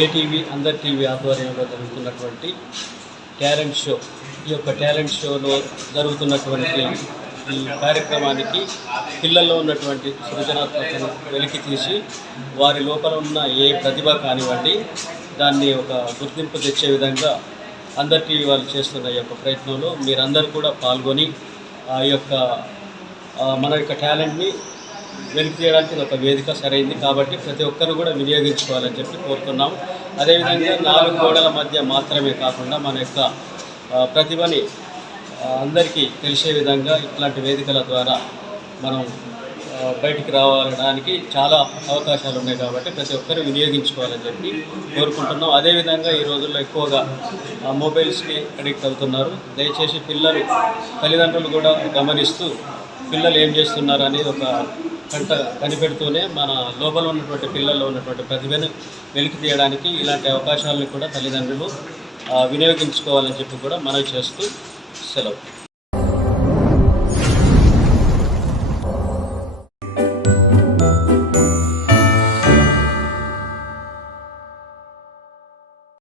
ATV అందర్ TV ఆధ్వర్యంలో జరుగుతున్నటువంటి టాలెంట్ షో. ఈ యొక్క టాలెంట్ షోలో జరుగుతున్నటువంటి ఈ కార్యక్రమానికి పిల్లల్లో ఉన్నటువంటి సృజనాత్మకతను వెలికి తీసి వారి లోపల ఉన్న ఏ ప్రతిభ కానివ్వండి దాన్ని ఒక గుర్తింపు తెచ్చే విధంగా అందర్ టీవీ వాళ్ళు చేస్తున్న ఈ యొక్క ప్రయత్నంలో మీరందరూ కూడా పాల్గొని ఆ యొక్క మన యొక్క టాలెంట్ని వెలికి తీయడానికి ఒక వేదిక సరైంది కాబట్టి ప్రతి ఒక్కరు కూడా వినియోగించుకోవాలని చెప్పి కోరుతున్నాం. అదేవిధంగా 4 గోడల మధ్య మాత్రమే కాకుండా మన యొక్క ప్రతిభని అందరికీ తెలిసే విధంగా ఇట్లాంటి వేదికల ద్వారా మనం బయటికి రావడానికి చాలా అవకాశాలు ఉన్నాయి కాబట్టి ప్రతి ఒక్కరు వినియోగించుకోవాలని చెప్పి కోరుకుంటున్నాం. అదేవిధంగా ఈ రోజుల్లో ఎక్కువగా మొబైల్స్కి అడిక్ట్ అవుతున్నారు. దయచేసి పిల్లలు తల్లిదండ్రులు కూడా గమనిస్తూ పిల్లలు ఏం చేస్తున్నారు అనేది ఒక కనిపెడుతూనే మన లోపల ఉన్నటువంటి పిల్లల్లో ఉన్నటువంటి ప్రతిభను వెలికి తీయడానికి ఇలాంటి అవకాశాలను కూడా తల్లిదండ్రులు వినియోగించుకోవాలని చెప్పి కూడా మనవి చేస్తూ సెలవు.